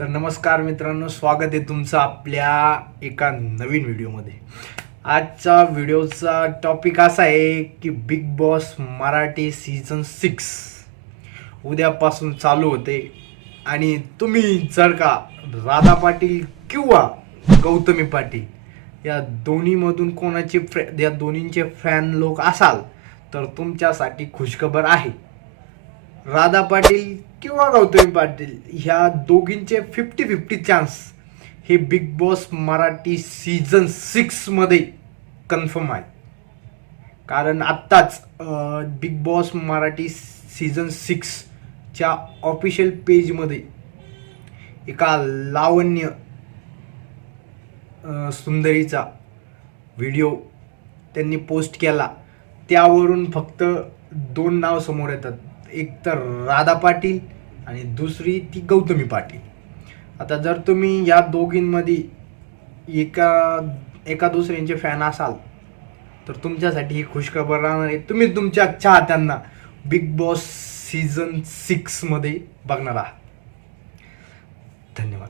तर नमस्कार मित्रांनो, स्वागत आहे तुमचं आपल्या एका नवीन व्हिडिओमध्ये। आजचा व्हिडिओचा टॉपिक असा आहे की बिग बॉस मराठी सीझन 6 उद्यापासून चालू होते आणि तुम्ही जर का राधा पाटील किंवा गौतमी पाटील या दोन्हीमधून या दोन्हींचे फॅन लोक असाल तर तुमच्यासाठी खुशखबर आहे। राधा पाटील किंवा गौतमी पाटील ह्या दोघींचे 50-50 चान्स हे बिग बॉस मराठी सीझन 6 मध्ये कन्फर्म आहे। कारण आत्ताच बिग बॉस मराठी सीझन 6 च्या ऑफिशियल पेजमध्ये एका लावण्य सुंदरीचा व्हिडिओ त्यांनी पोस्ट केला। त्यावरून फक्त दोन नाव समोर येतात, एक तर राधा पाटील आणि दुसरी ती गौतमी पाटील। आता जर तुम्ही या दोघींमध्ये एका दुसऱ्यांचे फॅन असाल तर तुमच्यासाठी ही खुशखबर राहणार आहे। तुम्ही तुमच्या चाहत्यांना बिग बॉस सीझन 6 मध्ये बघणार आहात। धन्यवाद।